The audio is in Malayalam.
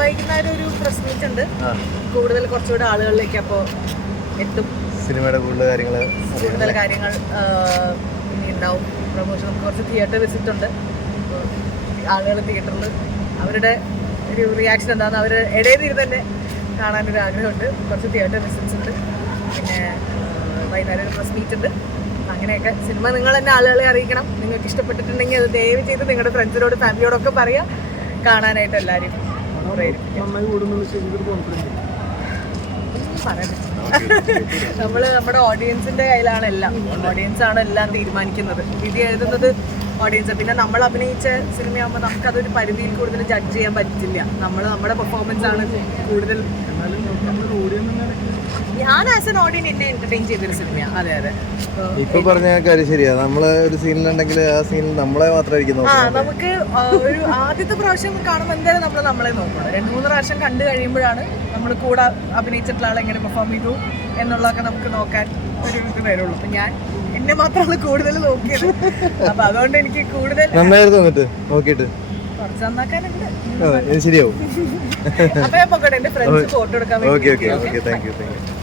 വൈകുന്നേരം ഒരു പ്രസ് മീറ്റ് ഉണ്ട് കൂടുതൽ കുറച്ചുകൂടെ ആളുകളിലേക്ക് അപ്പോൾ എത്തും. സിനിമയുടെ കൂടുതൽ കാര്യങ്ങൾ കൂടുതൽ കാര്യങ്ങൾ ഇനി ഉണ്ടാവും. പ്രൊമോഷൻ നമുക്ക് കുറച്ച് തിയേറ്റർ വിസിറ്റ് ഉണ്ട്. ആളുകൾ തിയേറ്ററിൽ അവരുടെ ഒരു റിയാക്ഷൻ എന്താണെന്ന് അവർ ഇടയിൽ തന്നെ കാണാനൊരു ആഗ്രഹമുണ്ട്. കുറച്ച് തിയേറ്റർ വിസിറ്റ്സ് ഉണ്ട്. പിന്നെ വൈകുന്നേരം ഒരു പ്രസ് മീറ്റ് ഉണ്ട്. അങ്ങനെയൊക്കെ സിനിമ നിങ്ങൾ തന്നെ ആളുകളെ അറിയിക്കണം. നിങ്ങൾക്ക് ഇഷ്ടപ്പെട്ടിട്ടുണ്ടെങ്കിൽ അത് ദയവ് ചെയ്ത് നിങ്ങളുടെ ഫ്രണ്ട്സിനോട് ഫാമിലിയോടൊക്കെ പറയാം. കാണാനായിട്ട് എല്ലാവരും. നന്നായി കൂടുന്നുള്ള ശരിക്കും കോൺഫിഡൻസ് പറയാൻ നമ്മൾ നമ്മുടെ ഓഡിയൻസിന്റെ കയ്യിലാണ് എല്ലാം. ഓഡിയൻസ് ആണ് എല്ലാം തീരുമാനിക്കുന്നത്. വിധി എഴുതുന്നത് ഓഡിയൻസ് പിന്നെ നമ്മൾ അഭിനയിച്ച സിനിമയാകുമ്പോൾ നമുക്ക് അതൊരു പരിധിയിൽ കൂടുതൽ ജഡ്ജ് ചെയ്യാൻ പറ്റില്ല. നമ്മൾ നമ്മുടെ പെർഫോമൻസ് ആണ് കൂടുതൽ എന്നാലും നമ്മൾ ഓഡിയൻ ഞാൻ ആസ് എൻ ഓഡിയൻ എന്നെ എന്റർടൈൻ ചെയ്തൊരു സിനിമയാണ് അതെ അതെ. ഇപ്പൊ പറഞ്ഞ കാര്യം ശരിയാ. നമ്മൾ ഒരു സീനിലുണ്ടെങ്കിൽ ആ സീനിൽ നമ്മളെ മാത്രമായിരിക്കും ആ നമുക്ക് ഒരു ആദ്യത്തെ പ്രാവശ്യം കാണുമ്പോൾ എന്തായാലും നമ്മൾ നമ്മളെ നോക്കണം. രണ്ട് മൂന്ന് പ്രാവശ്യം കണ്ടു കഴിയുമ്പോഴാണ് നമ്മൾ കൂടെ അഭിനയിച്ചിട്ടുള്ള ആൾ എങ്ങനെ പെർഫോം ചെയ്തു. എന്നുള്ളതൊക്കെ നമുക്ക് നോക്കാൻ ഒരു ഇത് വരുള്ളൂ. അപ്പൊ ഞാൻ എന്നെ മാത്രമാണ് കൂടുതൽ നോക്കിയത്. അപ്പൊ അതുകൊണ്ട് എനിക്ക് കൂടുതൽ നന്നായിരുന്നു എന്നിട്ട് നോക്കിയിട്ട്. കുറച്ച് നന്നാക്കാനുണ്ട്. ശരിയാവും. അപ്പൊ ഞാൻ പോകട്ടെ എന്റെ ഫ്രണ്ട്സ് ഫോട്ടോ എടുക്കാൻ ഓക്കെ വേണ്ടി okay okay thank you thank you